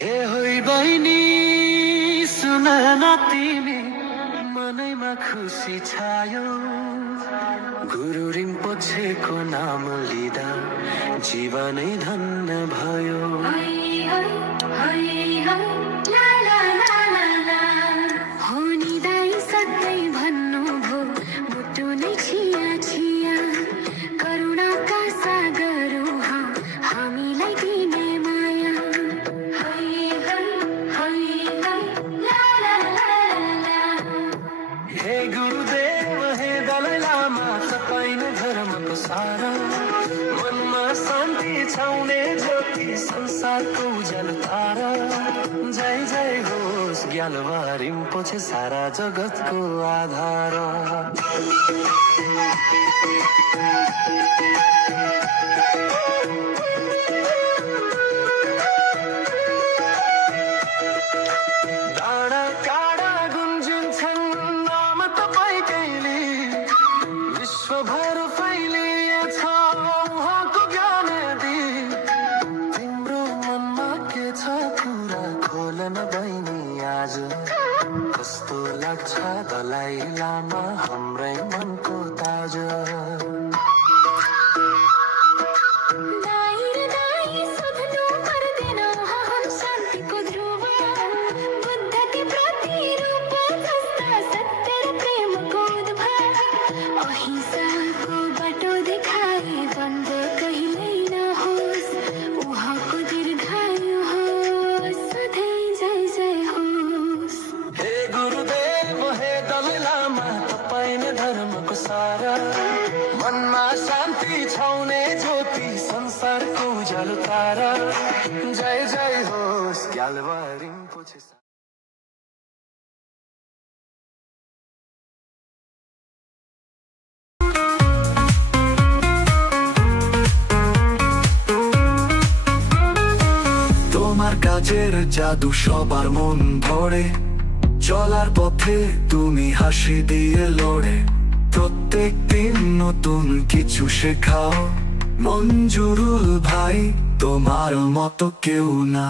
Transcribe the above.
ए होइ बहिनी सुन न तिमी मनैमा खुसी छायो गुरु रिम्पोछेको नाम लिँदा जीवनै धन्य भयो। हो नि दाइ सधैँ भन्नुभयो मुटु नै छिया छिया करुणाका सागर हामीलाई दिने माया। हे गुरुदेव हे दलाई लामा तपाईं नै धर्मको सारा मनमा शान्ति छाउने ज्योति संसारको उज्यालो तारा। जय जय होस् ग्याल्वा रिम्पोछे सारा जगतको आधार। डाँडा काँडा गुन्जिन्छन् नाम तपाईँकैले विश्वभर फैलिएछ उहाँको ज्ञान दी। तिम्रो मनमा के छ कुरा खोल न बहिनी आज कस्तो लाग्छ दलाई लामा हाम्रै मनको ताज। धर्मको सारा मनमा शान्ति छाउने ज्योति संसारको उज्यालो तारा। जय जय होस् ग्याल्वा रिम्पोछे। তোমার কাজের জাদু সবার মন ভরে চলার পথে তুমি হাসি দিয়ে লড়ে প্রত্যেক দিন নতুন কিছু শেখাও মঞ্জুরুল ভাই তোমার মতো কেউ না।